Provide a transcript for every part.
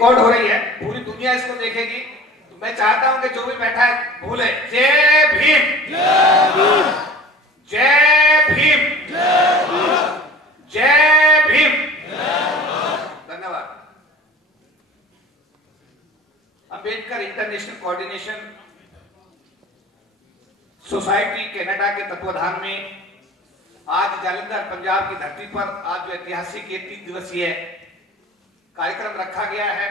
Record हो रही है, पूरी दुनिया इसको देखेगी, तो मैं चाहता हूं कि जो भी बैठा है बोले जय भीम, जय भीम, जय भीम, जय भीम। धन्यवाद। Ambedkar international coordination society Canada के तत्वाधान में आज जालंधर पंजाब की धरती पर आज जो ऐतिहासिक 3 दिवसीय कार्यक्रम रखा गया है,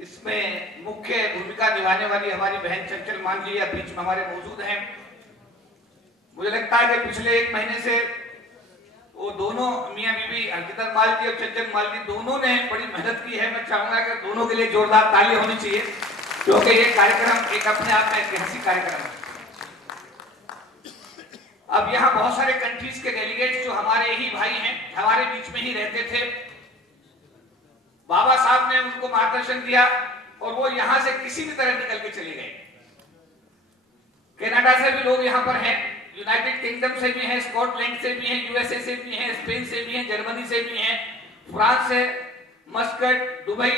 इसमें मुख्य भूमिका निभाने वाली हमारी बहन चंचल मान जी बीच में हमारे मौजूद हैं। मुझे लगता है कि पिछले 1 महीने से वो दोनों मियां बीबी हरजिंदर माल जी और चंचल माल जी दोनों ने बड़ी मेहनत की है। मैं चाहूंगा कि दोनों के लिए जोरदार ताली होनी चाहिए, क्योंकि ये कार्यक्रम एक अपने आप में ऐतिहासिक कार्यक्रम है। अब यहाँ बहुत सारे कंट्रीज के डेलीगेट्स जो हमारे ही भाई हैं, हमारे बीच में ही रहते थे, बाबा साहब ने उनको मार्गदर्शन दिया और वो यहां से किसी भी तरह निकल के चले गए। कनाडा से भी लोग यहाँ पर हैं, यूनाइटेड किंगडम से भी हैं, स्कॉटलैंड से भी हैं, यूएसए से भी हैं, स्पेन से भी हैं, जर्मनी से भी हैं, फ्रांस से, मस्कट, दुबई,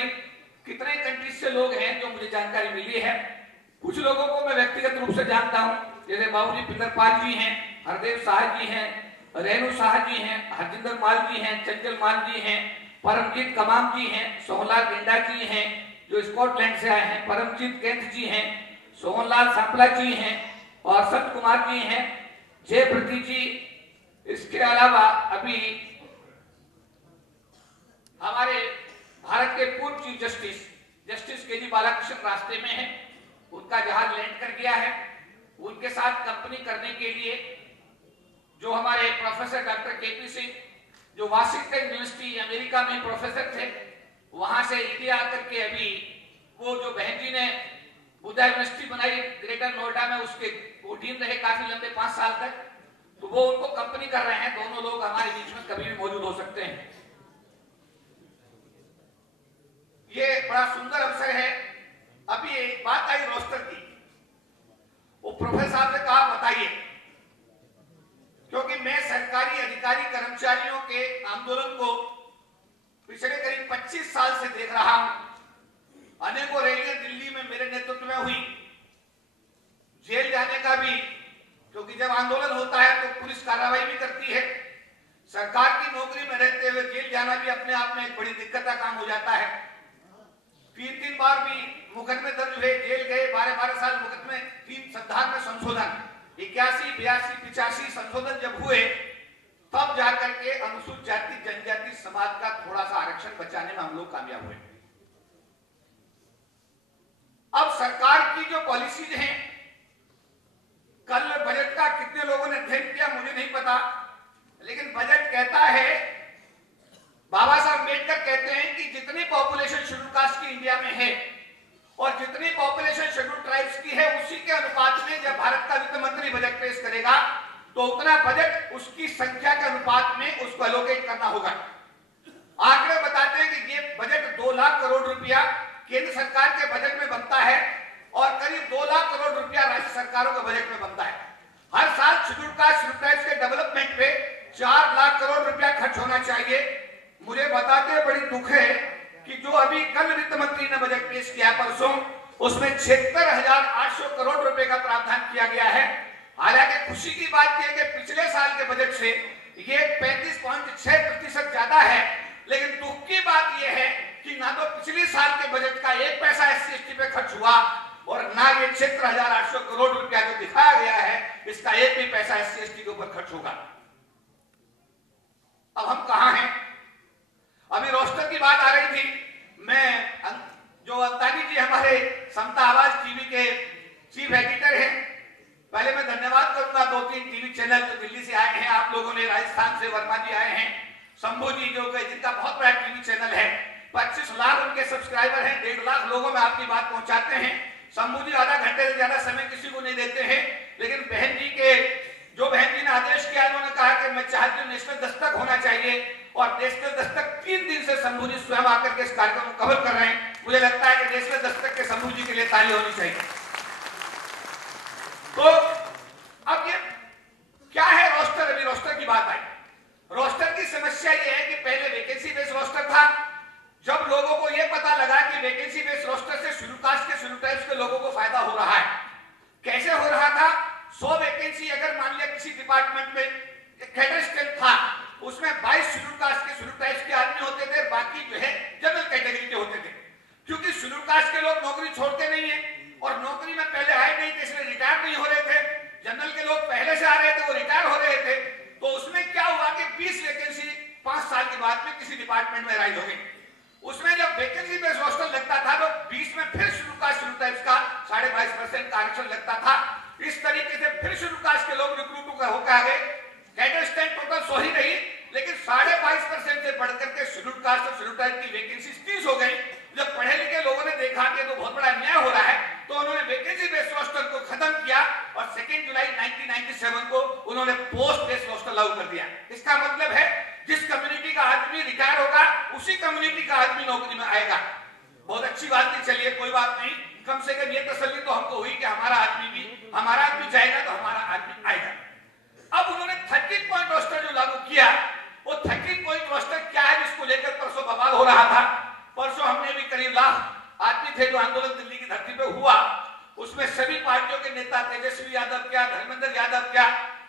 कितने कंट्रीज से लोग हैं जो मुझे जानकारी मिली है। कुछ लोगों को मैं व्यक्तिगत रूप से जानता हूं, जैसे बाबूजी पिंदरपाल जी हैं, हरदेव शाह जी हैं, रेणु शाह जी हैं, हरजिंदर माल जी हैं, चंचल माल जी हैं, परमजीत कमाम जी हैं, सोहनलाल गेंडा जी हैं जो स्कॉटलैंड से आए हैं, परमजीत केंद्र जी हैं, सोहनलाल सांपला जी हैं और संत कुमार जी हैं, जयप्रति जी। इसके अलावा अभी हमारे भारत के पूर्व चीफ जस्टिस के जी बालाकृष्ण रास्ते में हैं, उनका जहाज लैंड कर गया है। उनके साथ कंपनी करने के लिए जो हमारे प्रोफेसर डॉक्टर केपी सिंह, जो वाशिंगटन यूनिवर्सिटी अमेरिका में प्रोफेसर थे, वहां से इंडिया आकर के अभी वो जो बहन जी ने बुद्धा यूनिवर्सिटी बनाई ग्रेटर नोएडा में, उसके वो डीन रहे काफी लंबे 5 साल तक, तो वो उनको कंपनी कर रहे हैं। दोनों लोग हमारे बीच में कभी भी मौजूद हो सकते हैं। ये बड़ा सुंदर अवसर है। अभी एक बात आई रोस्टर की, वो प्रोफेसर साहब ने कहा बताइए, क्योंकि मैं सरकारी अधिकारी कर्मचारियों के आंदोलन को पिछले करीब 25 साल से देख रहा हूं। अनेकों रैलियां दिल्ली में मेरे नेतृत्व में हुई, जेल जाने का भी, क्योंकि जब आंदोलन होता है तो पुलिस कार्रवाई भी करती है। सरकार की नौकरी में रहते हुए जेल जाना भी अपने आप में एक बड़ी दिक्कत का काम हो जाता है। 3 बार भी मुकदमे दर्ज हुए, जेल गए, 12 साल मुकदमे, 3 संविधान में संशोधन 81, 82, 85 संशोधन जब हुए, तब जाकर के अनुसूचित जाति जनजाति समाज का थोड़ा सा आरक्षण बचाने में हम लोग कामयाब हुए। अब सरकार की जो पॉलिसीज हैं, कल बजट का कितने लोगों ने अध्ययन किया मुझे नहीं पता, लेकिन बजट कहता है, बाबा साहब अम्बेडकर कहते हैं कि जितनी पॉपुलेशन शेड्यूल कास्ट की इंडिया में है और जितनी पॉपुलेशन शेड्यूल ट्राइब्स की है, उसी के अनुपात में जब भारत का वित्त मंत्री बजट पेश करेगा तो उतना बजट उसकी संख्या के अनुपात में उसको एलोकेट करना होगा। आंकड़े बताते हैं कि ये बजट 2 लाख करोड़ रुपया केंद्र सरकार के बजट में बनता है और करीब 2 लाख करोड़ रुपया राज्य सरकारों के बजट में बनता है। हर साल शेड्यूल कास्ट शेड्यूल ट्राइब्स के डेवलपमेंट पे 4 लाख करोड़ रुपया खर्च होना चाहिए। मुझे बताते हुए बड़ी दुख है कि जो अभी कल वित्त मंत्री ने बजट पेश किया परसों, उसमें 76,800 करोड़ रुपए का प्रावधान किया गया है। हालांकि खुशी की बात यह है कि पिछले साल के बजट से ये 35.6% ज्यादा है, लेकिन दुख की बात यह है कि ना तो पिछले साल के बजट का 1 पैसा SC/ST पे खर्च हुआ और ना ये 76,800 करोड़ रुपया जो दिखाया गया है, इसका 1 भी पैसा SC/ST के ऊपर खर्च होगा। अब हम कहां हैं? अभी रोस्टर की बात आ रही थी। मैं जो अंतानी जी हमारे समता आवाज टीवी के चीफ एडिटर हैं, पहले मैं धन्यवाद करूंगा 2-3 टीवी चैनल जो दिल्ली से आए हैं, आप लोगों ने, राजस्थान से वर्मा जी आए हैं, शंभू जी जो जिनका बहुत बड़ा टीवी चैनल है, 25 लाख उनके सब्सक्राइबर हैं, 1.5 लाख लोगों में आपकी बात पहुंचाते हैं। शंभू जी आधा घंटे से ज्यादा समय किसी को नहीं देते हैं, लेकिन बहन जी ने आदेश किया, उन्होंने कहा कि मैं चाहती हूँ नेशनल दस्तक होना चाहिए, और नेशनल दस्तक 3 दिन से शंभू जी स्वयं आकर के इस कार्यक्रम को कवर कर रहे हैं। मुझे लगता है कि नेशनल दस्तक के शंभू जी के लिए ताली होनी चाहिए। तो अब ये क्या है रोस्टर? अभी रोस्टर की बात आई। रोस्टर की समस्या ये है कि पहले वैकेंसी बेस्ड रोस्टर था। जब लोगों को यह पता लगा कि वैकेंसी डिपार्टमेंट में कैडर स्ट्रेंथ था, उसमें 22 शेड्यूल कास्ट के शेड्यूल ट्राइब्स के आदमी होते थे, बाकी जो है जनरल कैटेगरी के होते थे। क्योंकि शेड्यूल कास्ट के लोग नौकरी छोड़ते नहीं है और नौकरी में पहले आए नहीं थे, इसलिए रिटायर नहीं हो रहे थे। जनरल के लोग पहले से आ रहे थे, वो रिटायर हो रहे थे। तो उसमें क्या हुआ कि 20 वैकेंसी 5 साल के बाद में किसी डिपार्टमेंट में राइज हो गई। उसमें जब वैकेंसी बेस रोस्टर लगता था तो 20 में फिर शेड्यूल कास्ट शेड्यूल ट्राइब्स का 22.5% का आरक्षण लगता था। इस तरीके से फिर शेड्यूल कास्ट के लोग रिक्रूट होकर आ गए। कैडर स्ट्रेंथ टोटल 100 ही रही, लेकिन 22.5% से बढ़कर के शेड्यूल कास्ट और शेड्यूल ट्राइब की वैकेंसी 30 हो गई। जब पढ़े लिखे लोगों ने देखा कि तो बहुत बड़ा अन्याय हो रहा है, तो उन्होंने वैकेंसी बेस्ड रोस्टर को खत्म किया और 2 जुलाई 1997 को उन्होंने पोस्ट बेस्ड रोस्टर लागू कर दिया। इसका मतलब है जिस कम्युनिटी का आदमी रिटायर होगा उसी कम्युनिटी का आदमी नौकरी में आएगा। बहुत अच्छी बात है, चलिए कोई बात नहीं, कम से कम ये तसल्ली तो हमको हुई कि हमारा आदमी जाएगा तो हमारा आदमी आएगा। अब उन्होंने 13 पॉइंट रोस्टर जो लागू किया, वो 13 पॉइंट रोस्टर क्या है जिसको लेकर परसों बवाल हो रहा था। परसों हमने भी करीब लाख आदमी थे जो आंदोलन दिल्ली की धरती पे हुआ, उसमें सभी पार्टियों के नेता, तेजस्वी यादव क्या, धर्मेंद्र यादव क्या,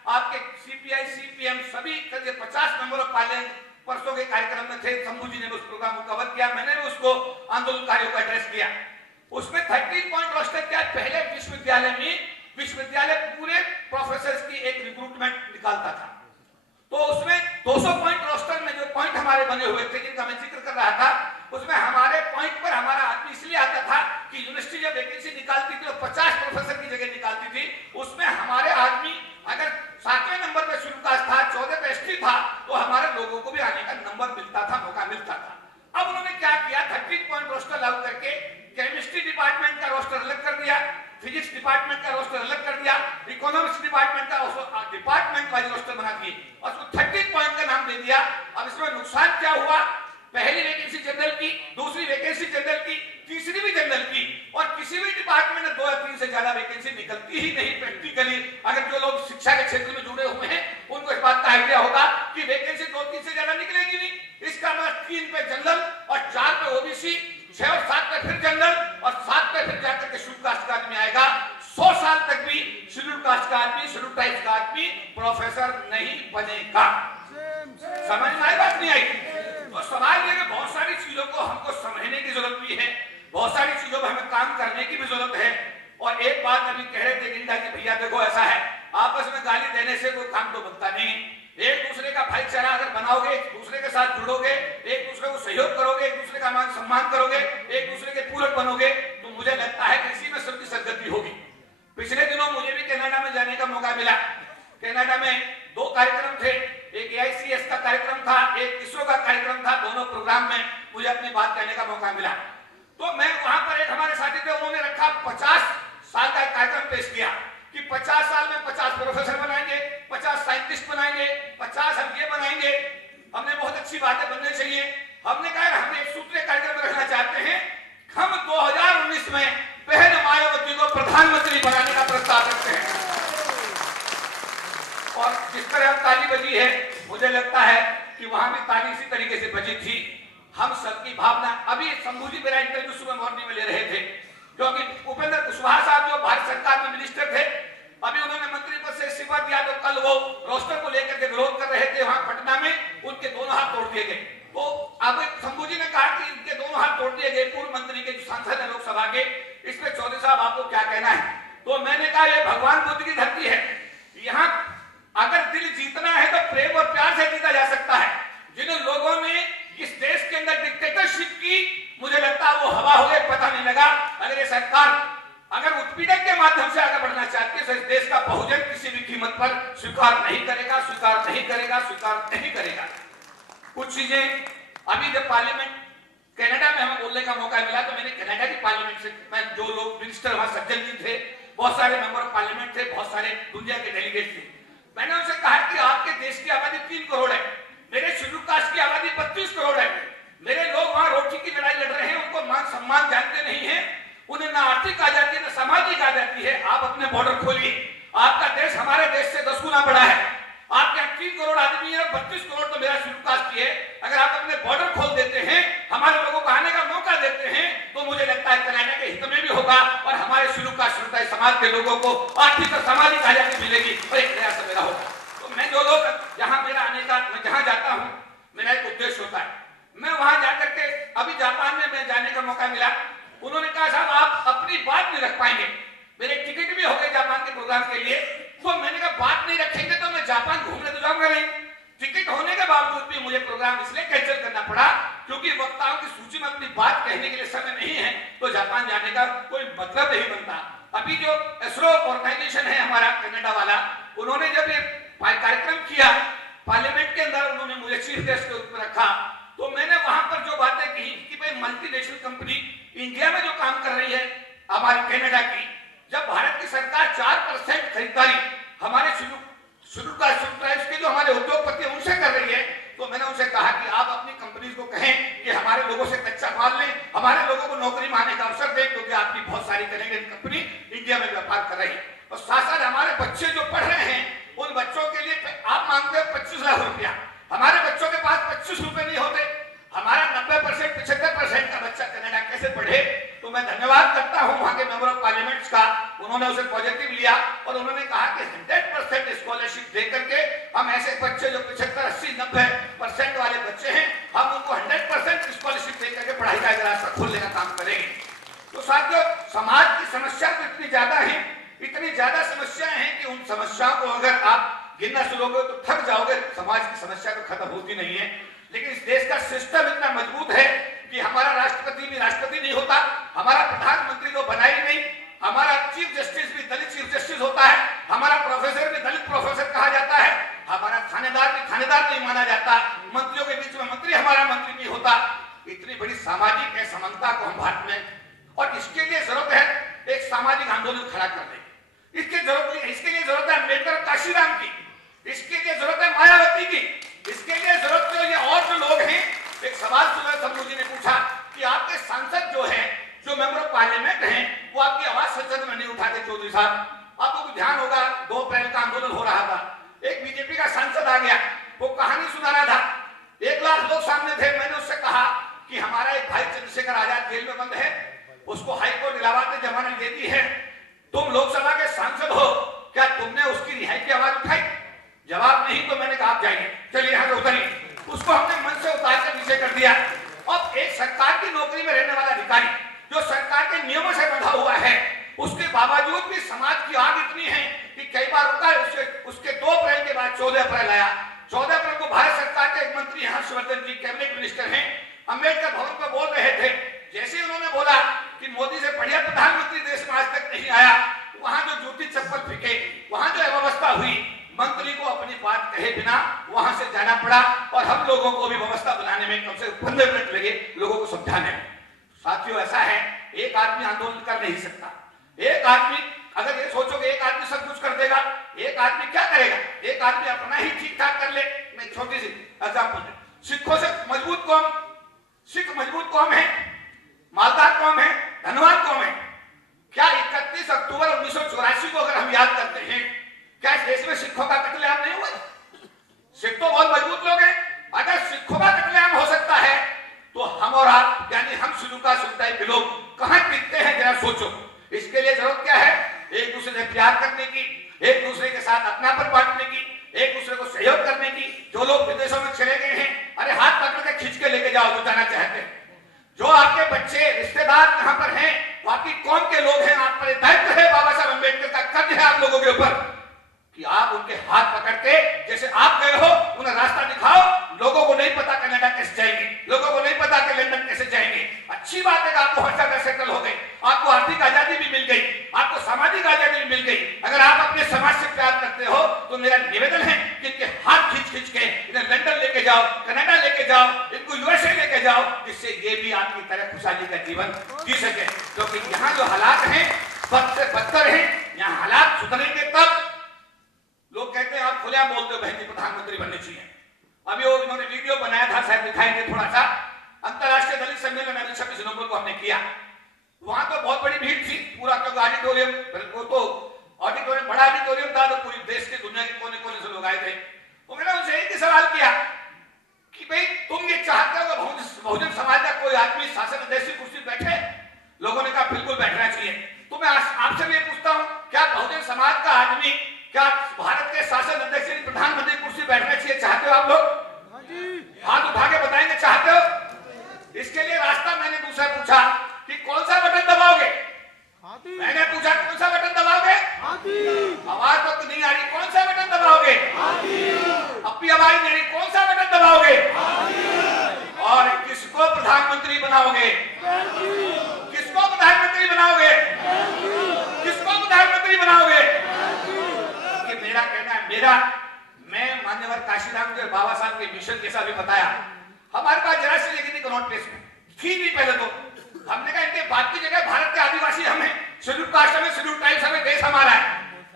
आपके सीपीआई सीपीएम सभी 50 मेंबर ऑफ पार्लियामेंट परसों के कार्यक्रम में थे। शंभू जी ने उस प्रोग्राम को कवर किया, मैंने भी उसको आंदोलनकारियों को एड्रेस किया। उसमें 13 पॉइंट रोस्टर क्या, पहले विश्वविद्यालय पूरे प्रोफेसर्स की एक रिक्रूटमेंट निकालता था। तो उसमें 200 पॉइंट रोस्टर में जो पॉइंट हमारे बने हुए थे जिनका मैं जिक्र कर रहा था, उसमें हमारे पॉइंट पर हमारा आदमी इसलिए आता था कि यूनिवर्सिटी जब वैकेंसी निकालती थी तो 50 प्रोफेसर की जगह निकालती थी। उसमें हमारे आदमी अगर 7वें नंबर पर शेड्यूल कास्ट था, 14 पे एसटी था, तो हमारे लोगों को भी आने का नंबर मिलता था, मौका मिलता था। अब उन्होंने क्या किया, 13 पॉइंट रोस्टर लागू करके केमिस्ट्री डिपार्टमेंट का रोस्टर अलग कर दिया, फिजिक्स डिपार्टमेंट का रोस्टर अलग कर दिया, इकोनॉमिक्स डिपार्टमेंट का डिपार्टमेंट वाइज रोस्टर बना दिए और उसको 13 पॉइंट का नाम दे दिया। अब इसमें नुकसान क्या हुआ, पहली वैकेंसी जनरल की, दूसरी वैकेंसी जनरल की, तीसरी भी जनरल की, और किसी भी डिपार्टमेंट में 2 या 3 से ज्यादा वैकेंसी निकलती ही नहीं प्रैक्टिकली। अगर जो लोग शिक्षा के क्षेत्र में जुड़े हुए हैं उनको इस बात का आइडिया होगा कि वैकेंसी 2-3 से ज्यादा निकलेगी नहीं। इसका मतलब 3 पे जनरल और 4 पे ओबीसी, 6 और 7 पे फिर जनरल और 7 पे फिर जाकर के शेड्यूल कास्ट का आदमी आएगा। 100 साल तक भी शेड्यूल कास्ट का आदमी, शेड्यूल ट्राइब्स का आदमी प्रोफेसर नहीं बनेगा। समझ में आई बात नहीं आई? तो सवाल ये कि बहुत सारी चीजों को हमको समझने की जरूरत भी है, बहुत सारी चीजों पर हमें काम करने की भी जरूरत है। और एक बात अभी कह रहे थे गिंडा जी, भैया देखो ऐसा है, आपस में गाली देने से कोई काम तो बनता नहीं। एक दूसरे का भाईचारा अगर बनाओगे, एक दूसरे के साथ जुड़ोगे, एक दूसरे को सहयोग करोगे, एक दूसरे का मान सम्मान करोगे, एक दूसरे के पूरक बनोगे, तो मुझे लगता है कि इसी में सबकी सदगति होगी। पिछले दिनों मुझे भी कनाडा में जाने का मौका मिला। कनाडा में 2 कार्यक्रम थे, एक AICS का कार्यक्रम था, एक ISRO का कार्यक्रम था। दोनों प्रोग्राम में मुझे अपनी बात कहने का मौका मिला। तो मैं वहां पर, एक हमारे साथी थे, उन्होंने रखा 50 साल का कार्यक्रम पेश किया कि 50 साल में 50 प्रोफेसर बनाएंगे, 50 साइंटिस्ट बनाएंगे, 50 हम ये बनाएंगे। हमने बहुत अच्छी बातें बननी चाहिए। हमने कहा हम एक सूत्रीय कार्यक्रम रखना चाहते हैं, हम 2019 में बहन मायावती को प्रधानमंत्री बनाने का प्रस्ताव रखते हैं। और जिस तरह ताली बजी है, मुझे लगता है कि वहां भी ताली इसी तरीके से बजी थी। हम सबकी भावना, अभी शंभू जी मेरा इंटरव्यू सुबह मॉर्निंग में ले रहे थे, क्योंकि उपेंद्र कुशवाहा साहब जो भारत सरकार में मिनिस्टर थे, अभी उन्होंने मंत्री पद से इस्तीफा दिया, तो कल वो रोस्टर को लेकर के विरोध कर रहे थे वहां पटना में, उनके दोनों हाथ तोड़ दिए गए। तो अब शंभू जी ने कहा कि इनके दोनों हाथ तोड़ दिए गए, पूर्व मंत्री के जो सांसद है लोकसभा के, इस पे चौधरी साहब आपको क्या कहना है? तो मैंने कहा ये भगवान बुद्ध की धरती है, यहाँ अगर दिल जीतना है तो प्रेम और प्यार से जीता जा सकता है। जिन लोगों ने इस देश के अंदर डिक्टेटरशिप की, मुझे लगता है वो हवा हो गए, पता नहीं लगा। अगर ये सरकार अगर उत्पीड़न के माध्यम से आगे बढ़ना चाहती है तो इस देश का बहुजन किसी भी कीमत पर स्वीकार नहीं करेगा, स्वीकार नहीं करेगा, स्वीकार नहीं करेगा। कुछ चीजें अभी जब पार्लियामेंट कनाडा में हमें बोलने का मौका मिला, तो मैंने कनाडा की पार्लियामेंट से, मैं जो लोग मिनिस्टर वहां सज्जन जी थे, बहुत सारे मेंबर ऑफ पार्लियामेंट थे, बहुत सारे दुनिया के डेलीगेट थे, मैंने उनसे कहा कि आपके देश की आबादी 3 करोड़ है, मेरे शेड्यूल कास्ट की आबादी 32 करोड़ है। मेरे लोग वहां रोटी की लड़ाई लड़ रहे हैं, उनको मान सम्मान जानते नहीं है, उन्हें ना आर्थिक आजादी ना सामाजिक आजादी है। आप अपने बॉर्डर खोलिए, आपका देश हमारे देश से 10 गुना बड़ा है। आपके यहाँ 3 करोड़ आदमी है, 32 करोड़ तो मेरा शेड्यूल कास्ट की है। अगर आप अपने बॉर्डर खोल देते हैं, हमारे लोगों को आने का मौका देते हैं, तो मुझे लगता है कनाडा के हित में भी होगा और हमारे शेड्यूल कास्ट समाज के लोगों को आर्थिक और सामाजिक आजादी मिलेगी और एक नया सवेरा होगा। मुझे प्रोग्राम इसलिए कैंसिल करना पड़ा क्योंकि वक्ताओं की सूची में अपनी बात कहने के लिए समय नहीं है, तो जापान जाने का कोई मतलब नहीं बनता। अभी जो एसरो ऑर्गेनाइजेशन है हमारा कनाडा वाला, उन्होंने जब ये कार्यक्रम किया पार्लियामेंट के अंदर, उन्होंने मुझे चीफ गेस्ट के रूप में रखा, तो मैंने वहां पर जो बातें कही कि भाई मल्टीनेशनल कंपनी इंडिया में जो काम कर रही है हमारी कनाडा की, जब भारत की सरकार 4% खरीदारी हमारे शेड्यूल ट्राइब्स के जो हमारे उद्योगपति उनसे कर रही है, तो मैंने उनसे कहा कि आप अपनी कंपनीज को कहें कि हमारे लोगों से कच्चा माल लें, हमारे लोगों को नौकरी में आने का अवसर दें, क्योंकि आपकी बहुत सारी कनेडियन कंपनी इंडिया में व्यापार कर रही है। और साथ साथ हमारे बच्चे जो पढ़ रहे हैं उन बच्चों के लिए आप मांगते हैं 25 लाख रुपया, हमारे बच्चों के पास 25 रुपए नहीं होते, हमारा 90% 75% का बच्चा कनाडा कैसे पढ़े। तो मैं धन्यवाद करता हूं वहां के मेंबर ऑफ पार्लियामेंट्स का, उन्होंने उसे पॉजिटिव लिया और उन्होंने कहा कि 100% स्कॉलरशिप दे करके हम ऐसे बच्चे जो 75, 80, 90% वाले बच्चे हैं, हम उनको 100% स्कॉलरशिप दे करके पढ़ाई का रास्ता खोलने का काम करेंगे। तो साथियों, समाज की समस्या तो इतनी ज्यादा है, इतनी ज्यादा समस्याएं हैं कि उन समस्याओं को अगर आप गिनना शुरू करोगे तो थक जाओगे। समाज की समस्या तो खत्म होती नहीं है, लेकिन इस देश का सिस्टम इतना मजबूत है कि हमारा राष्ट्रपति भी राष्ट्रपति नहीं होता, हमारा प्रधानमंत्री तो बना ही नहीं, हमारा चीफ जस्टिस भी दलित चीफ जस्टिस होता है, हमारा प्रोफेसर भी दलित प्रोफेसर कहा जाता है, हमारा थानेदार भी थानेदार नहीं माना जाता, मंत्रियों के बीच में मंत्री हमारा मंत्री नहीं होता। इतनी बड़ी सामाजिक असमानता को हम भारत में, और इसके लिए जरूरत है एक सामाजिक आंदोलन खड़ा करने की, इसके लिए जरूरत है अम्बेडकर और काशीराम की, इसके लिए जरूरत है मायावती की, इसके लिए जरूरत है ये और जो लोग हैं। एक सवाल सुबह समूह जी ने पूछा कि आपके सांसद जो है, जो मेंबर ऑफ पार्लियामेंट हैं, वो आपकी आवाज संसद में नहीं उठाते। चौधरी साहब, आपको ध्यान होगा 2 अप्रैल का आंदोलन हो रहा था, एक बीजेपी का सांसद आ गया, वो कहानी सुना रहा था, 1 लाख लोग सामने थे। मैंने उससे कहा कि हमारा एक भाई चंद्रशेखर आजाद जेल में बंद है, उसको हाईकोर्ट इलाहाबाद ने जमानत दे दी है, तुम लोकसभा के सांसद हो, क्या तुमने उसकी रिहाई की आवाज उठाई? जवाब नहीं। तो मैंने कहा आप जाइए, चलिए यहां से उतरिए। उसको हमने मन से उतार कर नीचे कर दिया। अब एक सरकार की नौकरी में रहने वाला अधिकारी जो सरकार के नियमों से बंधा हुआ है, उसके बावजूद भी समाज की आग इतनी है कि कई बार रुका है। उसके 2 अप्रैल के बाद 14 अप्रैल आया। 14 अप्रैल को भारत सरकार के एक मंत्री हर्षवर्धन जी कैबिनेट मिनिस्टर हैं, अम्बेडकर भवन पर बोल रहे थे। जैसे ही उन्होंने बोला कि मोदी से बढ़िया प्रधानमंत्री देश में आज तक नहीं आया, वहां जो जूती चप्पल फेंके, वहां जो अव्यवस्था हुई, मंत्री को अपनी बात कहे बिना वहां से जाना पड़ा और हम लोगों को भी व्यवस्था बनाने में कम से कम 15 मिनट लगे लोगों को समझाने में। साथियों, ऐसा है, एक आदमी आंदोलन कर नहीं सकता। एक आदमी, अगर ये सोचो कि एक आदमी सब कुछ कर देगा, एक आदमी क्या करेगा? एक आदमी अपना ही ठीक ठाक कर ले। मैं छोटी सी एग्जांपल, सिखों से मजबूत कौम, सिख मजबूत कौम है, मालदार कौम है, धनवान कौम है। क्या 31 अक्टूबर 1984 को अगर हम याद करते हैं, क्या इस देश में सिखों का कत्लेआम नहीं हुआ? सिख तो बहुत मजबूत लोग हैं। अगर सिखों का कत्लेआम हो सकता है तो हम और आप, यानी हम सुलूका सुलताई के लोग कहां टिकते हैं, जरा सोचो। इसके लिए जरूरत क्या है? एक दूसरे से प्यार करने की, एक दूसरे के साथ अपनापन बांटने की, एक दूसरे को सहयोग करने की। जो लोग विदेशों में चले गए हैं, अरे हाथ पकड़ के खींच के लेके जाओ जो जाना चाहते हैं। जो आपके बच्चे रिश्तेदार कहां पर हैं, वो आपकी कौम के लोग हैं, आप पर दायित्व है, बाबा साहब अम्बेडकर का कर्ज है आप लोगों के ऊपर कि आप उनके हाथ पकड़ के, जैसे आप गए हो, उन्हें रास्ता दिखाओ। लोगों को नहीं पता कनाडा कैसे जाएंगे, लोगों को नहीं पता कि लंदन कैसे जाएंगे। अच्छी बात है कि आपको हर जगह सेटल हो गए, आपको आर्थिक आजादी भी मिल गई, आपको सामाजिक आजादी भी मिल गई। अगर आप अपने समाज से प्यार करते हो तो मेरा निवेदन है कि इनके हाथ खींच के इन्हें लंदन लेके जाओ, कनाडा लेके जाओ, इनको यूएसए लेके जाओ, जिससे ये भी आपकी तरह खुशहाली का जीवन जी सके। क्योंकि यहाँ जो हालात हैं बद से बदतर हैं, यहाँ हालात सुधरेंगे तब। लोग कहते हैं आप खुलेआम बोलते हो बहन जी प्रधानमंत्री बनने चाहिए। अभी वो इन्होंने वीडियो बनाया था, शायद दिखाएंगे थोड़ा सा। अंतरराष्ट्रीय दलित सम्मेलन अभी 26 नवंबर को हमने किया। वहां तो बहुत बड़ी भीड़ थी, पूरा क्योंकि ऑडिटोरियम, वो तो ऑडिटोरियम बड़ा ऑडिटोरियम था, तो पूरी देश के दुनिया के कोने कोने से लोग आए थे। तो मैंने उनसे एक ही सवाल किया कि भाई तुम ये चाहते हो कि बहुजन समाज का कोई आदमी शासन अध्यक्ष की कुर्सी बैठे? लोगों ने कहा बिल्कुल बैठना चाहिए। तो मैं आपसे भी पूछता हूँ, क्या बहुजन समाज का आदमी, क्या भारत के शासन अध्यक्ष प्रधानमंत्री कुर्सी बैठना चाहिए? चाहते हो आप लोग? हाथ उठा के बताएंगे चाहते हो? इसके लिए रास्ता मैंने दूसरा पूछा कि कौन सा बटन दबाओगे? मैंने पूछा कौन सा बटन दबाओगे? आवाज तो नहीं आ रही, कौन सा बटन दबाओगे? अपनी आवाज नहीं आ रही, कौन सा बटन दबाओगे? भेजा। मैं मान्यवर काशीराम जी और बाबा साहब के मिशन जैसा भी बताया। हमारे पास जरा सी लेकिन कनॉट प्लेस में थी नहीं पहले तो। हमने कहा इनके बात की जगह भारत के आदिवासी हम हैं, शेड्यूल कास्ट हमें, शेड्यूल ट्राइब्स हमें, देश हमारा है।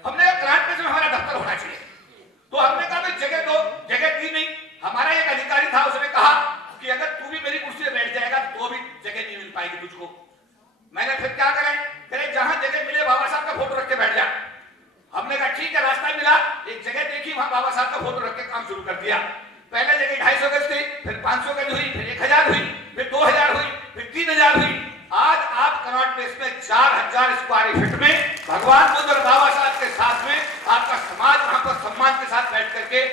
हमने कहा कनॉट प्लेस में हमारा दफ्तर होना चाहिए। तो हमने कहा भाई जगह दो, जगह दी नहीं। हमारा एक अधिकारी था, उसने कहा कि अगर तू भी मेरी कुर्सी पे बैठ जाएगा तो भी जगह नहीं मिल पाएगी तुझको। मैंने फिर क्या करें, कहे जहां जगह मिले बाबा साहब का फोटो रख के बैठ जा। हमने कहा ठीक है, रास्ता मिला, एक जगह देखी, वहां बाबा साहब का फोटो रख के काम शुरू कर दिया। पहले जगह 250 गज थी, फिर 500 गज हुई, फिर 1000 हुई, फिर 2000 हुई, फिर 3000 हुई। आज आप कनॉट प्लेस में 4000 स्क्वायर फीट में भगवान बुद्ध और बाबा साहब के साथ में आपका समाज वहां पर सम्मान के साथ बैठ करके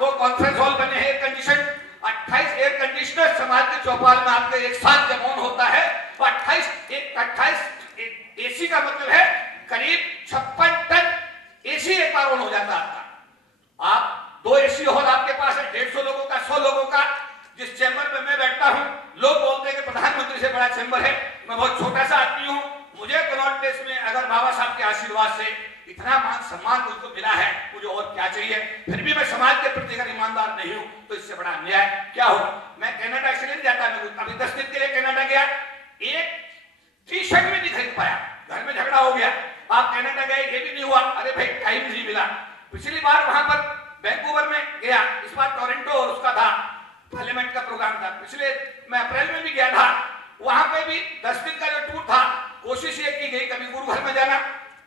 2 कॉन्फ्रेंस हॉल बने हैं, एयर कंडीशन, 28 एयर कंडीशनर समाज के चौपाल में आपके एक साथ जब ऑन होता है तो 28 एसी का मतलब है करीब 56 टन एसी एक बार ऑन हो जाता है आपका। आप 2 एसी हॉल आपके पास है, 150 लोगों का, 100 लोगों का। जिस चैम्बर में मैं बैठता हूं, लोग बोलते हैं कि प्रधानमंत्री से बड़ा चैम्बर है। मैं बहुत छोटा सा आदमी हूं। मुझे कनॉट प्लेस में अगर बाबा साहब के आशीर्वाद से इतना मान सम्मान मुझको मिला है, मुझे और क्या चाहिए। फिर भी मैं समाज के प्रति अगर ईमानदार नहीं हूं तो इससे बड़ा अन्याय क्या होगा। मैं कनाडा इसलिए नहीं जाता, मैं अभी 10 दिन के लिए कनाडा गया, एक टी शर्ट भी नहीं खरीद पाया, घर में झगड़ा हो गया। आप कनाडा गए, ये भी नहीं हुआ, अरे भाई टाइम नहीं मिला। पिछली बार वहां पर वैंकूवर में गया, इस बार टोरंटो और उसका था पार्लियामेंट का प्रोग्राम था। पिछले मैं अप्रैल में भी गया था, वहां पे भी 10 दिन का जो टूर था, कोशिश ये की गई कभी गुरु घर में जाना,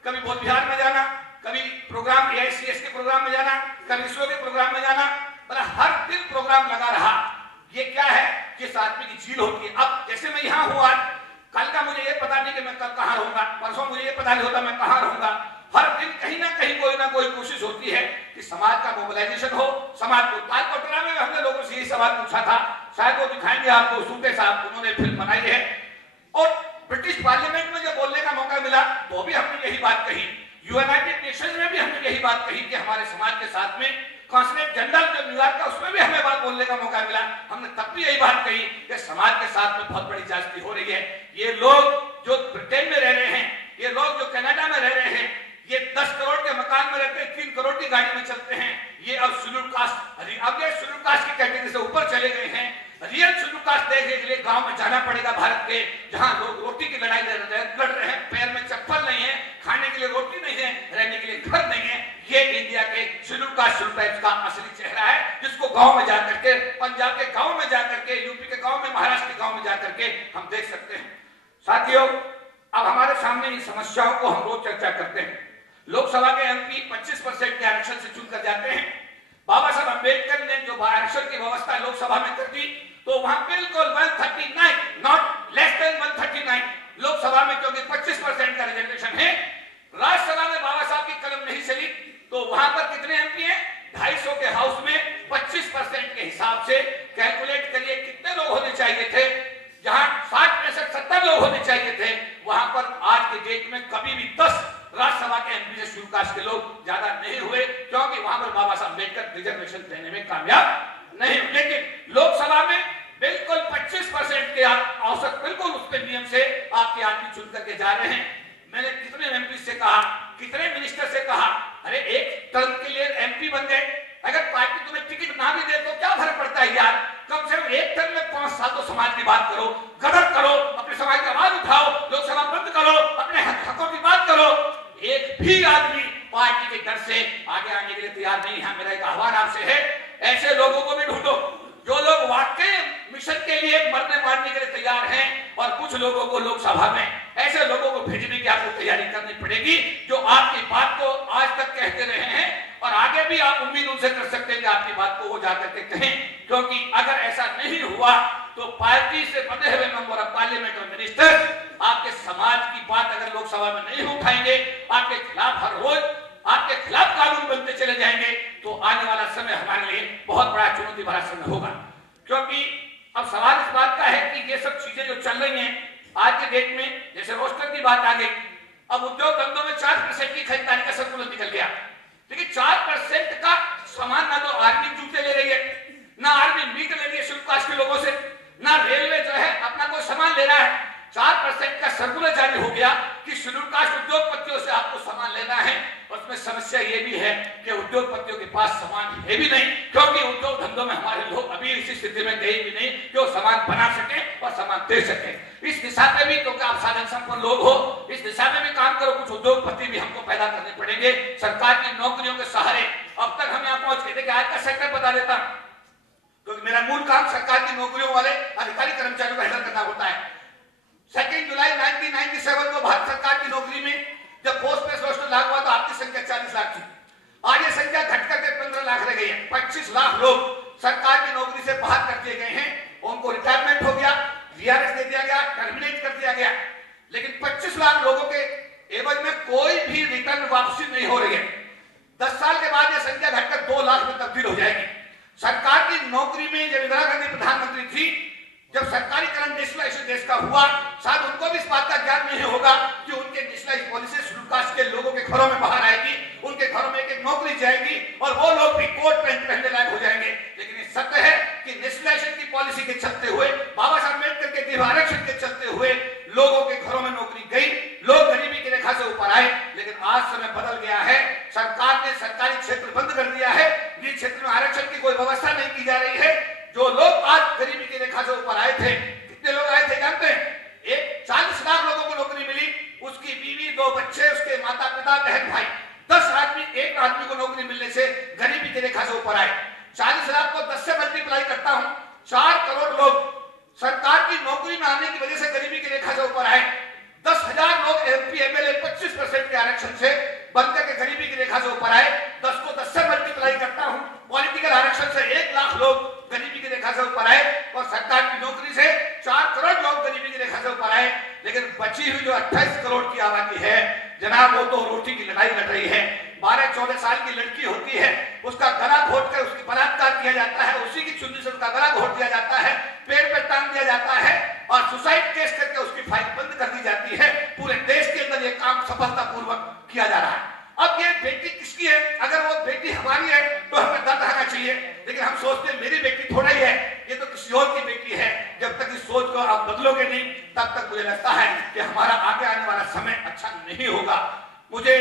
कभी बौद्ध विहार में जाना, कभी प्रोग्राम AICS के प्रोग्राम में जाना, कभी इसरो के प्रोग्राम में जाना, मतलब हर दिन प्रोग्राम लगा रहा। ये क्या है, जिस आदमी की झील होती है। अब जैसे मैं यहाँ हूँ आज, कल का मुझे ये पता नहीं कि मैं कल कहाँ रहूंगा, परसों मुझे ये पता नहीं होता मैं कहाँ रहूंगा। हर दिन कहीं ना कहीं कोई ना कोई कोशिश होती है कि समाज का मोबिलाइजेशन हो, समाज को। तालकोटरा में हमने लोगों से यही सवाल पूछा था, शायद वो दिखाएंगे आपको, सूटे साहब, उन्होंने फिल्म बनाई है। और ब्रिटिश पार्लियामेंट में जब बोलने का मौका मिला तो भी हमने यही बात कही, यूनाइटेड नेशंस में भी हमने यही बात कही कि हमारे समाज के साथ में कॉन्सुलेट जनरल जो न्यूयॉर्क का, उसमें भी हमें बात बोलने का मौका मिला। हमने तब भी यही बात कही कि समाज के साथ में बहुत बड़ी ज्यादती हो रही है। ये लोग जो ब्रिटेन में रह रहे हैं, ये लोग जो कनाडा में रह रहे हैं, ये 10 करोड़ के मकान में रहते हैं, 3 करोड़ की गाड़ी में चलते हैं। ये अब शेड्यूल कास्ट, अब ये शेड्यूल कास्ट की कैटेगरी से ऊपर चले गए हैं। रियल शेड्यूल कास्ट देखने के लिए गांव में जाना पड़ेगा भारत के, जहां लोग रोटी की लड़ाई लड़ रहे हैं, पैर में चप्पल नहीं है, खाने के लिए रोटी नहीं है, रहने के लिए घर नहीं है। ये इंडिया के शेड्यूल कास्ट शेड्यूल ट्राइब्स का असली चेहरा है, जिसको गांव में जाकर के, पंजाब के गांव में जाकर के, यूपी के गांव में, महाराष्ट्र के गांव में जाकर के हम देख सकते हैं। साथियों, अब हमारे सामने इन समस्याओं को हम रोज चर्चा करते हैं। लोकसभा के MP 25% के आरक्षण से चुनकर जाते हैं। बाबा साहब अम्बेडकर ने जो आरक्षण की व्यवस्था लोकसभा में कर दी, तो वहां बिल्कुल 139, नॉट लेस देन 139 लोकसभा में, क्योंकि 25% का रिजर्वेशन है। राज्यसभा में बाबा साहब की कलम नहीं चली, तो वहां पर कितने MP हैं? 250 के हाउस में 25% के हिसाब से कैलकुलेट करिए कितने लोग होने चाहिए थे। जहां 60, 65, 70 लोग होने चाहिए थे, वहां पर आज के डेट में कभी भी 10 राज्यसभा के MP से शेड्यूल कास्ट के लोग ज्यादा नहीं हुए, क्योंकि वहां पर बाबा साहब अम्बेडकर रिजर्वेशन देने में कामयाब नहीं। लेकिन लोकसभा में बिल्कुल 25% के औसत, बिल्कुल उसके नियम से आपके आदमी चुन करके जा रहे हैं। मैंने कितने MP से कहा, कितने मिनिस्टर से कहा, अरे एक टर्म के लिए MP बन गए, अगर पार्टी तुम्हें टिकट ना भी दे तो क्या फर्क पड़ता है यार। कम से कम एक टर्म में 5 साल तो समाज की बात करो, गदर करो, अपने समाज की आवाज उठाओ, लोकसभा बंद करो, अपने हकों की बात करो। एक भी आदमी पार्टी के डर से आगे आने के लिए तैयार नहीं है। मेरा एक आह्वान आपसे है, ऐसे लोगों को भी ढूंढो जो लोग वाकई मिशन के लिए मरने मारने के लिए तैयार हैं, और कुछ लोगों को लोकसभा में, ऐसे लोगों को भेजने की आपको तैयारी करनी पड़ेगी जो आपकी बात को आज तक कहते रहे हैं, और आगे भी आप उम्मीद उनसे कर सकते हैं कि आपकी बात को वो जाकर के कहें। क्योंकि अगर ऐसा नहीं हुआ तो पार्टी से बने हुए मेंबर ऑफ पार्लियामेंट और मिनिस्टर आपके समाज की बात अगर लोकसभा में नहीं उठाएंगे, आपके खिलाफ हर रोज आपके खिलाफ कानून बनते चले जाएंगे, तो आने वाला समय हमारे लिए बहुत बड़ा चुनौती भरा समय होगा। क्योंकि अब सवाल इस बात का है कि ये सब चीजें जो चल रही हैं आज के डेट में, जैसे रोस्टर की बात आ गई, अब उद्योग धंधों में 4% की खरीदारी का सर्कुलर निकल गया। लेकिन 4% का सामान ना तो आर्मी जूते ले रही है, ना आर्मी मीट ले रही है शेड्यूल कास्ट के लोगों से, ना रेलवे जो है अपना कोई सामान ले रहा है। 4% का सर्कुलर जारी हो गया कि शेड्यूल कास्ट उद्योगपतियों से आपको सामान लेना है, उसमें उसमें समस्या ये भी है कि उद्योगपतियों के पास सामान है भी नहीं, क्योंकि उद्योग धंधों में हमारे लोग अभी इसी स्थिति में गए भी नहीं कि वो सामान बना सके और सामान दे सके। इस दिशा में भी, क्योंकि आप साधन संपन्न लोग हो, इस दिशा में भी काम करो। कुछ उद्योगपति भी हमको पैदा करने पड़ेंगे सरकार की नौकरियों के सहारे। अब तक हम यहाँ पहुंच गए थे कि आज का सेक्टर बता देता, क्योंकि मेरा मूल काम सरकार की नौकरियों वाले अधिकारी कर्मचारियों को हैंडल करना होता है। 2 जुलाई 1997 को भारत सरकार की नौकरी में जब पोस्ट पेड रोस्टर लागू हुआ तो आपकी संख्या 40 लाख थी। आज ये संख्या घट करके 15 लाख रह गई है। 25 लाख लोग सरकार की नौकरी से बाहर कर दिए गए हैं, उनको रिटायरमेंट हो गया, वीआरएस दे दिया गया, टर्मिनेट कर दिया गया। लेकिन 25 लाख लोगों के एवज में कोई भी रिटर्न वापसी नहीं हो रही है। 10 साल के बाद यह संख्या घटकर 2 लाख में तब्दील हो जाएगी। सरकार की नौकरी में जब इंदिरा गांधी प्रधानमंत्री थी, जब सरकारीकरण नेशनलाइजेशन देश का हुआ, शायद उनको भी इस बात का ज्ञान नहीं होगा कि उनके नेशनलाइज पॉलिसी शेड्यूल कास्ट के लोगों के घरों में बाहर आएगी, उनके घरों में एक नौकरी जाएगी और वो लोग भी कोट पैंट पहनने लायक हो जाएंगे। लेकिन ये सत्य है कि नेशनलाइजेशन की पॉलिसी के चलते हुए, बाबा साहब अम्बेडकर के दिव्य आरक्षण के चलते हुए लोगों के घरों में नौकरी गई, लोग गरीबी की रेखा से ऊपर आए। लेकिन आज समय बदल गया है, सरकार ने सरकारी क्षेत्र बंद कर दिया है, निजी क्षेत्र में आरक्षण की कोई व्यवस्था नहीं की जा रही है। जो लोग आज गरीबी की रेखा से ऊपर आए थे, कितने लोग आए थे जानते हैं? 40 लाख लोगों को नौकरी मिली, उसकी बीवी, 2 बच्चे, उसके माता पिता, बहन भाई, 10 आदमी, एक आदमी को नौकरी मिलने से गरीबी की रेखा से ऊपर आए। 40 लाख को 10 से मल्टीप्लाई करता हूं, 4 करोड़ लोग सरकार की नौकरी में आने की वजह से गरीबी की रेखा से ऊपर आए। 10,000 लोग एमपी एमएलए 25% के आरक्षण से बनकर के गरीबी की रेखा से ऊपर आए। 10 को 10 से मल्टीप्लाई करता हूं, पॉलिटिकल आरक्षण से 1 लाख लोग गरीबी की रेखा से ऊपर आए और सरकार की नौकरी से 4 करोड़ लोग गरीबी की रेखा से ऊपर आए। लेकिन बची हुई जो 28 करोड़ की आबादी है जनाब, वो तो रोटी की लड़ाई लड़ रही है। 12-14 साल की लड़की होती है, उसका गला घोट कर उसकी बलात्कार किया जाता है, उसी की चुन्नी से उसका गला घोट दिया जाता है, पेड़ पर टांग दिया जाता है और सुसाइड केस करके उसकी फाइल बंद कर दी जाती है। पूरे देश के अंदर यह काम सफलतापूर्वक किया जा रहा है। अब ये बेटी किसकी है? अगर वो बेटी हमारी है तो हमें दर्द आना चाहिए, लेकिन हम सोचते हैं मेरी बेटी थोड़ा ही है, ये तो किसी और की बेटी है। जब तक इस सोच को आप बदलोगे नहीं, तब तक मुझे लगता है कि हमारा आगे आने वाला समय अच्छा नहीं होगा। मुझे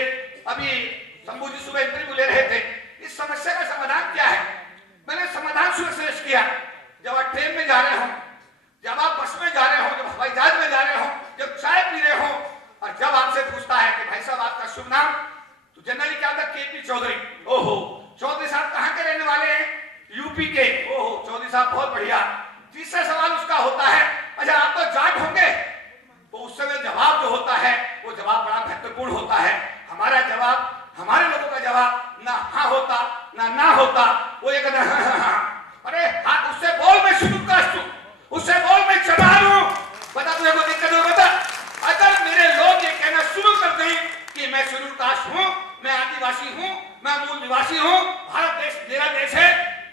अभी शंभू जी सुबह इंटरव्यू ले रहे थे, इस समस्या का समाधान क्या है? मैंने समाधान सुनिश्चित किया। जब आप ट्रेन में जा रहे हो, जब आप बस में जा रहे हो, जब हवाई जहाज में जा रहे हो, जब चाय पी रहे हो और जब आपसे पूछता है कि भाई साहब आपका शुभ नाम, तो जनरली क्या होता है? केपी चौधरी। ओहो, चौधरी साहब कहाँ के रहने वाले हैं? यूपी के। ओहो, चौधरी साहब बहुत बढ़िया। तीसरा सवाल उसका होता है, अच्छा आप तो जाट होंगे? तो उस समय जवाब जो होता है वो जवाब बड़ा महत्वपूर्ण होता है। हमारा जवाब, हमारे लोगों का जवाब ना हाँ होता ना होता, वो एक अरे हाँ, उससे बोल मैं शेड्यूल कास्ट हूं, उससे बोल मैं चमार हूं, बता तुझे कोई दिक्कत हो? बता। अगर मेरे लोग ये कहना शुरू कर दें कि मैं शेड्यूल कास्ट हूं, मैं आदिवासी हूं, मैं मूल निवासी हूं, भारत देश मेरा देश है,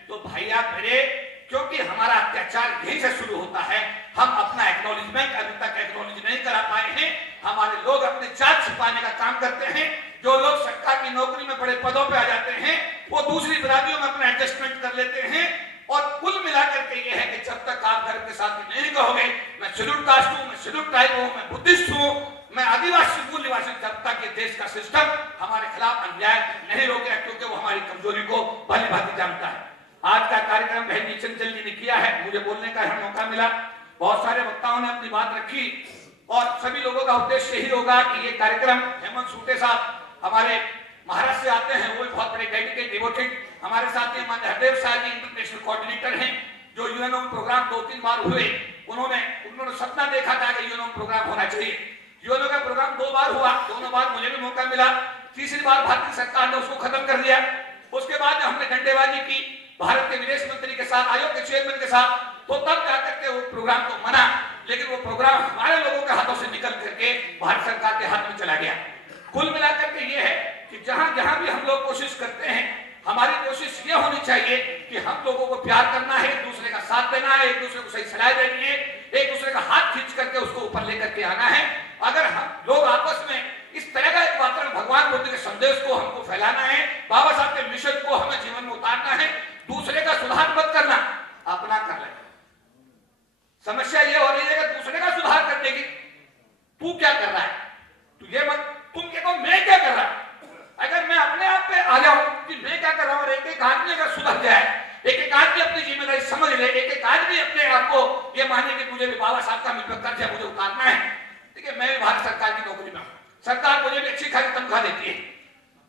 तो भैया मेरे, क्योंकि हमारा अत्याचार यहीं से शुरू होता है। हम अपना एक्नॉलेजमेंट अभी तक एक्नॉलेज नहीं करा पाए हैं। हमारे लोग अपने जात छिपाने का काम करते हैं। जो लोग सरकार की नौकरी में बड़े पदों पे आ जाते हैं, वो दूसरी बिरादरियों में अपना एडजस्टमेंट कर लेते हैं। और कुल मिलाकर के ये है कि जब तक आप घर के साथ नहीं कहोगे मैं शेड्यूल कास्ट हूं, मैं शेड्यूल ट्राइब हूं, मैं बुद्धिस्ट हूं, मैं आदिवासी मूल निवासी, जब तक ये देश का सिस्टम हमारे खिलाफ अन्याय नहीं रोकेगा, क्योंकि वो हमारी कमजोरी को भली भांति जानता है। आज का कार्यक्रम बहन जी चंचल जी ने किया है, मुझे बोलने का मौका मिला। बहुत सारे वक्ताओं ने अपनी बात रखी और सभी लोगों का उद्देश्य यही होगा कि ये कार्यक्रम, हेमंत सूटे साहब हमारे महाराष्ट्र से आते हैं, वो भी बहुत बड़े डेडिकेटेड डिवोटेड हमारे साथ हैं। माननीय हरदेव साहब जी इंटरनेशनल कोऑर्डिनेटर हैं, जो यूएनओ प्रोग्राम 2-3 बार हुए। उन्होंने सपना देखा था कि यूएनओ प्रोग्राम होना चाहिए। यूएनओ का प्रोग्राम 2 बार हुआ, दोनों बार मुझे भी मौका मिला। तीसरी बार भारतीय सरकार ने उसको खत्म कर दिया। उसके बाद हमने डंडेबाजी की भारत के विदेश मंत्री के साथ, आयोग के चेयरमैन के साथ, तो तब जाकर के वो प्रोग्राम को मना। लेकिन वो प्रोग्राम हमारे लोगों के हाथों से निकल करके भारत सरकार के हाथ में चला गया। कुल मिलाकर के ये है कि जहां जहां भी हम लोग कोशिश करते हैं, हमारी कोशिश ये होनी चाहिए कि हम लोगों को प्यार करना है, एक दूसरे का साथ देना है, एक दूसरे को सही सलाह देनी है, एक दूसरे का हाथ खींच करके उसको ऊपर लेकर के आना है। अगर हम लोग आपस में इस तरह का एक वातावरण, भगवान बुद्ध के संदेश को हमको फैलाना है, बाबा साहब के मिशन को हमें जीवन में उतारना है, दूसरे का सुधार मत करना, अपना कर लेना। समस्या ये हो रही है कि दूसरे का सुधार करने की, तू क्या कर रहा है, तू ये मत, तुम ये कहो मैं क्या कर रहा हूं। अगर मैं अपना और एक एक आदमी अगर सुधर जाए, एक एक आदमी अपनी जिम्मेदारी समझ ले, एक एक आदमी अपने आप को ये माने कि मुझे भी बाबा साहब का मिल कर्ज है, मुझे उतारना है। देखिए मैं भी भारत सरकार की नौकरी में हूं, सरकार मुझे भी अच्छी खासी तनख्वाह देती है,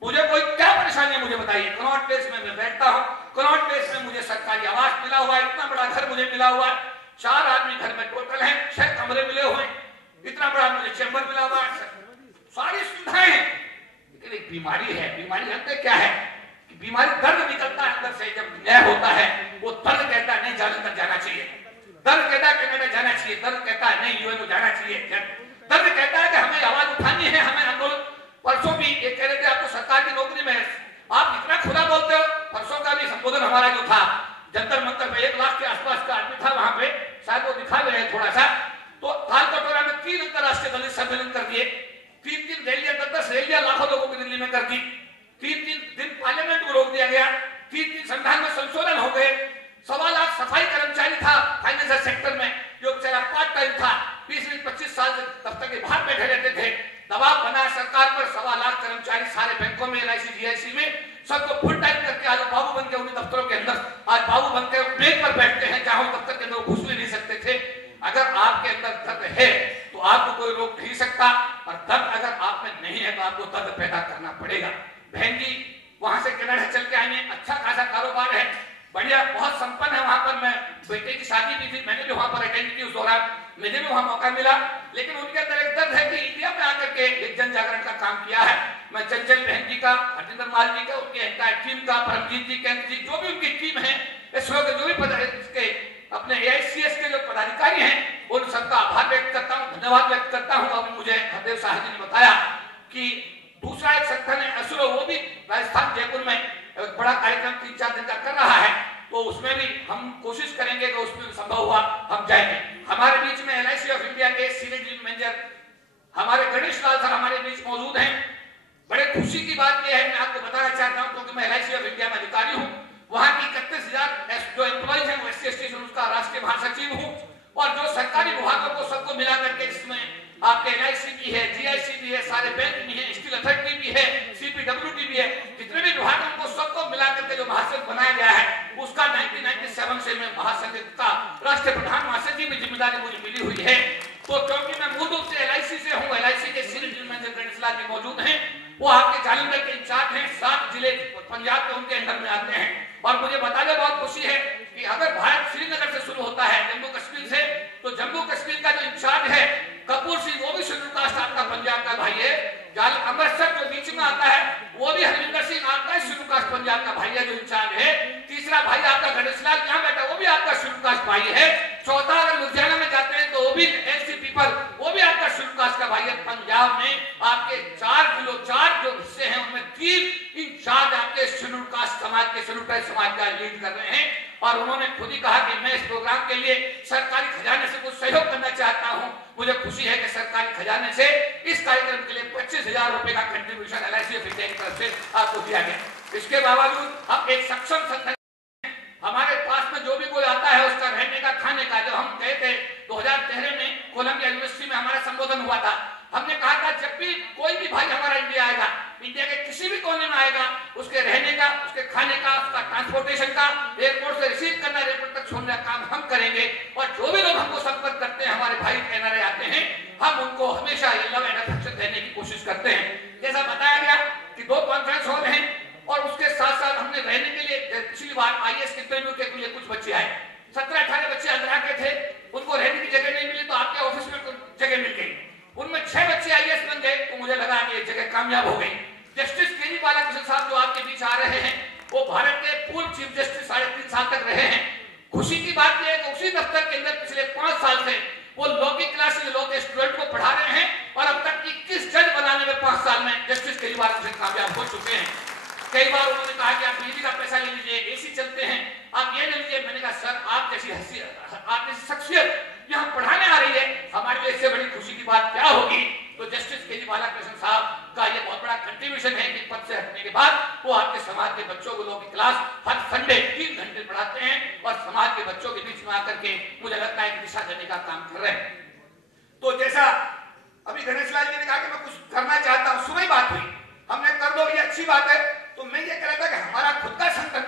मुझे कोई क्या परेशानी है मुझे बताइए। कनॉट प्लेस में मैं बैठता हूं, कनॉट प्लेस में मुझे सरकारी आवास मिला हुआ है, इतना बड़ा घर मुझे मिला हुआ है, 4 आदमी घर में टोटल हैं, 6 कमरे मिले हुए हैं, इतना बड़ा मुझे चैम्बर मिला हुआ है, सारी सुविधाएं हैं। लेकिन एक बीमारी है, बीमारी जानते क्या है कि बीमारी दर्द निकलता है अंदर से, जब न्याय होता है वो दर्द कहता है नहीं जालंधर जाना चाहिए, दर्द कहता है कनाडा जाना चाहिए, दर्द कहता है नहीं यूएन जाना चाहिए, दर्द कहता है कि हमें आवाज उठानी है, हमें आंदोलन। परसों भी ये कह रहे थे आपको सरकार की नौकरी में आप इतना खुला बोलते हो। परसों का भी संबोधन हमारा जो था जंतर मंतर में 1 लाख के आसपास का आदमी था वहां पे, शायद वो दिखा रहे हैं थोड़ा सा, तो थाल कटोरा में 3 अंतरराष्ट्रीय दलित सम्मेलन कर दिए, 3 रैलियां, 10 रैलियां लाखों लोगों की दिल्ली में कर दी, 3 दिन पार्लियामेंट को रोक दिया गया, 3 संविधान में संशोधन हो गए, 1.25 लाख सफाई कर्मचारी था फाइनेंशियल सेक्टर में जो बेचारा पार्ट टाइम था, 20-25 साल से दफ्तर के बाहर बैठे रहते थे, दबाव बना सरकार पर, 1.25 लाख कर्मचारी सारे बैंकों में, LIC GIC में सबको फुल टाइम करके आज बाबू बन के उन्हीं दफ्तरों के अंदर आज बाबू बन के बेड पर बैठते हैं जहां दफ्तर के अंदर घुस भी नहीं सकते थे। अगर आपके अंदर दर्द है तो आपको कोई रोक नहीं सकता, और दर्द अगर आप में नहीं है तो आपको दर्द पैदा करना पड़ेगा। बहन जी वहां से कनाडा चल के आई हैं, अच्छा खासा कारोबार है, बढ़िया, बहुत संपन्न है। वहां पर मैं बेटे की शादी भी थी, मैंने भी वहां पर अटेंड की, उस दौरान मुझे भी वहां मौका मिला। लेकिन उनके अंदर एक दर्द है कि इंडिया में आकर के एक जन जागरण का काम किया है। मैं चंचल बहन जी का, हरजिंदर माल जी का, उनके एंटायर टीम का, परमजीत जी, कैंत जी, जो भी उनकी टीम है, इस वक्त जो भी अपने AICS के जो पदाधिकारी हैं उन सबका आभार व्यक्त करता हूँ, धन्यवाद व्यक्त करता हूँ। अभी मुझे हरदेव शाह जी ने बताया कि दूसरा एक संगठन है असुरो, वो भी राजस्थान जयपुर में एक बड़ा कार्यक्रम 3-4 दिन का कर रहा है, तो उसमें भी हम कोशिश करेंगे कि उसमें संभव हुआ हम जाएंगे। हमारे बीच में LIC ऑफ इंडिया के सीनियर जनरल मैनेजर हमारे गणेश लाल सर हमारे बीच मौजूद हैं। बड़े खुशी की बात यह है, मैं आपको बताना चाहता हूं क्योंकि मैं LIC ऑफ इंडिया में अधिकारी हूं, वहां की 31,000 जो एम्प्लॉइज हैं वो SC/ST उसका राष्ट्रीय महासचिव हूं, और जो सरकारी विभागों को सबको मिला करके जिसमें आपके LIC भी है, GIC भी है, सारे बैंक भी है, स्टील अथॉरिटी भी है, CPWD भी है, जितने भी विभाग उनको सबको मिला करके जो महासंघ बनाया गया है उसका 1997 से मैं महासंघ का राष्ट्रीय प्रधान महासचिव की जिम्मेदारी मुझे मिली हुई है। तो क्योंकि मैं मूल रूप से LIC से हूं, LIC के senior general manager Ganesh Lal ji मौजूद हैं, वो आपके जालंधर के इंचार्ज हैं, 7 जिले पंजाब के उनके अंदर में आते हैं। और मुझे बताने बहुत खुशी है कि अगर भारत श्रीनगर से शुरू होता है जम्मू कश्मीर से, तो जम्मू कश्मीर का जो इंचार्ज है कपूर सिंह वो भी शेड्यूल कास्ट आपका पंजाब का भाई है, अमृतसर जो बीच में आता है वो भी हरविंदर सिंह आपका शेड्यूल कास्ट पंजाब का भाई है जो इंचार्ज है। तीसरा भाई आपका गणेश लाल यहाँ बैठा वो भी आपका शेड्यूल कास्ट भाई है। चौथा अगर लुधियाना में जाते हैं तो वो भी LC पीपल वो भी आपका शेड्यूल कास्ट का भाई है। पंजाब में आपके 4 जो हिस्से हैं उनमें 3 इंचार्ज आपके शेड्यूल कास्ट समाज के, शेड्यूल ट्राइब समाज का लीड कर रहे हैं। और उन्होंने खुद ही कहा कि मैं इस प्रोग्राम के लिए सरकारी खजाने से कुछ सहयोग करना चाहता हूं। मुझे खुशी है कि सरकारी खजाने से इस कार्यक्रम के लिए 25,000 रुपए का कंट्रीब्यूशन LIC ऑफ इंडिया की तरफ से आपको दिया गया। इसके बावजूद हम एक सक्षम संगठन, हमारे पास में जो भी कोई आता है उसका रहने का, खाने का, जब हम गए थे 2013 में कोलंबिया यूनिवर्सिटी में हमारा संबोधन हुआ था, हमने कहा था जब भी कोई भी भाई हमारा इंडिया आएगा, इंडिया के किसी भी कोने में आएगा, उसके रहने का, उसके खाने का, उसका ट्रांसपोर्टेशन का, एयरपोर्ट से रिसीव करना, एयरपोर्ट तक छोड़ने का काम हम करेंगे। और जो भी लोग हमको संपर्क करते हैं, हमारे भाई NRI आते हैं, हम उनको हमेशा ये लव एंड अफेक्शन देने की कोशिश करते हैं। जैसा बताया गया कि 2 कॉन्फ्रेंस हॉल हैं, और उसके साथ साथ हमने रहने के लिए पिछली बार IAS के इंटरव्यू के लिए कुछ बच्चे आए, 17-18 बच्चे आंध्रा के थे, उनको रहने की जगह नहीं मिली तो आपके ऑफिस में जगह मिल गई, उनमें 6 बच्चे IAS बन गए, तो मुझे लगा कि ये जगह कामयाब हो गई। जस्टिस KG बालाकृष्ण साहब जो आपके बीच आ रहे हैं, वो भारत के पूर्व चीफ जस्टिस 3.5 साल तक रहे हैं। खुशी की बात यह है कि उसी दफ्तर के अंदर पिछले 5 साल से वो लॉ की क्लास में लॉ के स्टूडेंट को पढ़ा रहे हैं, और अब तक 21 जज बनाने में 5 साल में जस्टिस KG बालाकृष्ण कामयाब हो चुके हैं। कई बार उन्होंने कहा कि आप बिजली का पैसा ले लीजिए, AC चलते हैं, आप ये ले लीजिए। मैंने कहा सर आप जैसी शख्सियत यहाँ पढ़ाने आ रही है, हमारे लिए इससे बड़ी खुशी की बात क्या होगी। तो जस्टिस KG बालाकृष्ण साहब का ये बहुत बड़ा कंट्रीब्यूशन है कि पद से हटने के बाद वो आपके समाज के बच्चों को लॉ की क्लास हर संडे 3 घंटे पढ़ाते हैं, और समाज के बच्चों के बीच में आकर के मुझे लगता है दिशा देने का काम कर रहे हैं। तो जैसा अभी गणेश लाल जी ने कहा कि मैं कुछ करना चाहता हूँ, सुबह बात हुई, हमने कर दो, ये अच्छी बात है। तो मैं ये कह रहा था कि हमारा खुद का संगठन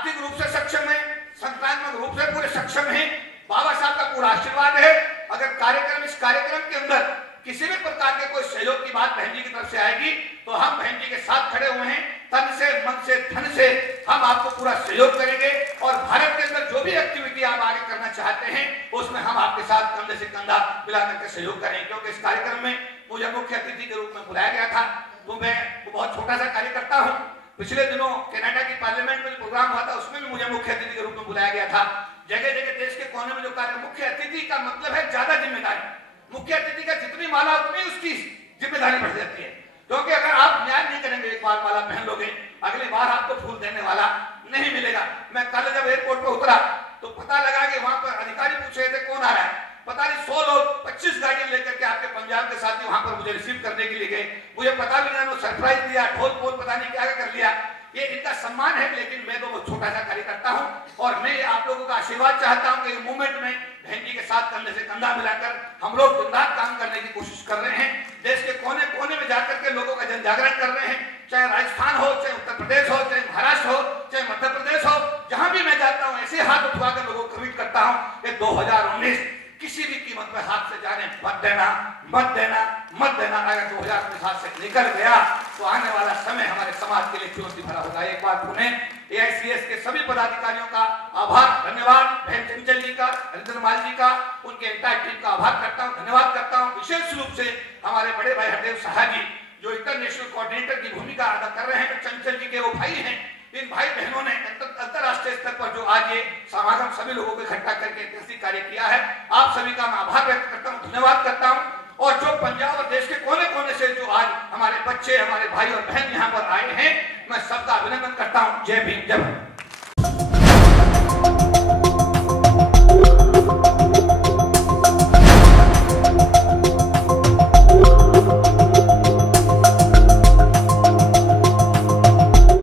आर्थिक रूप से सक्षम है, संस्थात्मक रूप से पूरे सक्षम है। बाबा साहब का पूरा आशीर्वाद है। अगर इस कार्यक्रम के अंदर किसी भी प्रकार के कोई सहयोग की बात बहन जी की तरफ से आएगी तो हम बहन जी के साथ खड़े हुए हैं। तन से, मन से, धन से हम आपको पूरा सहयोग करेंगे और भारत के अंदर जो भी एक्टिविटी आप आगे करना चाहते हैं उसमें हम आपके साथ कंधे से कंधा मिला करके सहयोग करें। क्योंकि इस कार्यक्रम में मुझे मुख्य अतिथि के रूप में बुलाया गया था, तो मैं बहुत छोटा सा कार्यकर्ता हूँ। पिछले दिनों कनाडा की पार्लियामेंट में जो प्रोग्राम हुआ था उसमें भी मुझे मुख्य अतिथि के रूप में बुलाया गया था। जगह जगह देश के कोने में जो कार्य, मुख्य अतिथि का मतलब है ज्यादा जिम्मेदारी। मुख्य अतिथि का जितनी माला उतनी उसकी जिम्मेदारी बढ़ जाती है। क्योंकि अगर आप न्याय नहीं करेंगे, एक बार माला पहन लोगे, अगली बार आपको फूल देने वाला नहीं मिलेगा। मैं कल जब एयरपोर्ट पे उतरा तो पता लगा कि वहां पर अधिकारी पूछ रहे थे कौन आ रहा है, पता नहीं 100 लोग 25 गाड़ियां लेकर के आपके पंजाब के साथी वहां पर मुझे रिसीव करने के लिए गए। मुझे पता भी नहीं, सरप्राइज दिया, ढोल पोल पता नहीं क्या कर लिया। ये इनका सम्मान है, लेकिन मैं तो बहुत छोटा सा कार्यकर्ता हूं और मैं आप लोगों का आशीर्वाद चाहता हूं कि मूवमेंट में बहन जी के साथ कंधे से कंधा मिलाकर हम लोग दिन रात काम करने की कोशिश कर रहे हैं। देश के कोने कोने में जाकर के लोगों का जन जागरण कर रहे हैं, चाहे राजस्थान हो, चाहे उत्तर प्रदेश हो, चाहे महाराष्ट्र हो, चाहे मध्य प्रदेश हो, जहां भी मैं जाता हूं ऐसे हाथ उठवाकर लोगों को कमिट करता हूं कि 2019 किसी भी कीमत में हाथ से जाने मत देना, मत देना, मत देना। अगर 2019 हाथ से निकल गया तो आने वाला समय हमारे समाज के लिए चुनौती भरा होगा। एक बार पुनः AICS के सभी पदाधिकारियों का आभार, धन्यवाद, बहन चंचल जी का, हरिंद्र माल जी का, उनके एंटायर टीम का आभार करता हूं, धन्यवाद करता हूं। विशेष रूप से हमारे बड़े भाई हरदेव साहा जी जो इंटरनेशनल कोऑर्डिनेटर की भूमिका अदा कर रहे हैं, चंचल जी के वो भाई हैं। इन भाई बहनों ने अंतरराष्ट्रीय स्तर पर जो आज ये समागम सभी लोगों को इकट्ठा करके ऐतिहासिक कार्य किया है, आप सभी का मैं आभार व्यक्त करता हूं, धन्यवाद करता हूं। और जो पंजाब और देश के कोने कोने से जो आज हमारे बच्चे, हमारे भाई और बहन यहाँ पर आए हैं, मैं सबका अभिनंदन करता हूं। जय भीम, जय भारत।